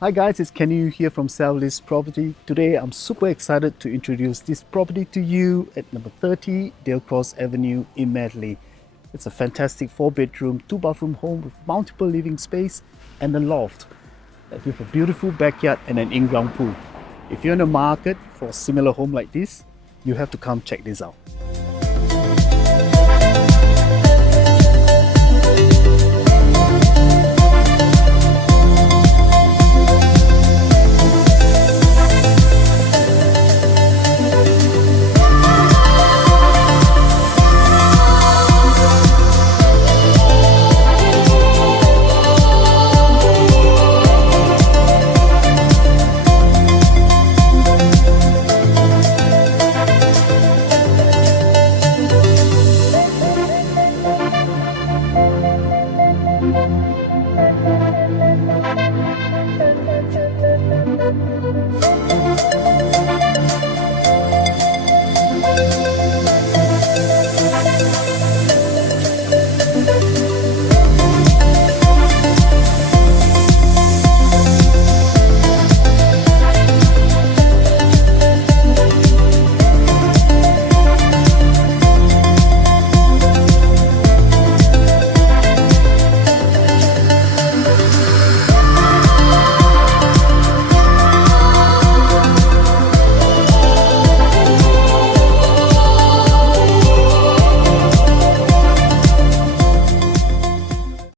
Hi guys, it's Kenny here from Sell List Property. Today I'm super excited to introduce this property to you at number 30 Dalecross Avenue in Madeley. It's a fantastic 4-bedroom, 2-bathroom home with multiple living space and a loft with a beautiful backyard and an in-ground pool. If you're in the market for a similar home like this, you have to come check this out.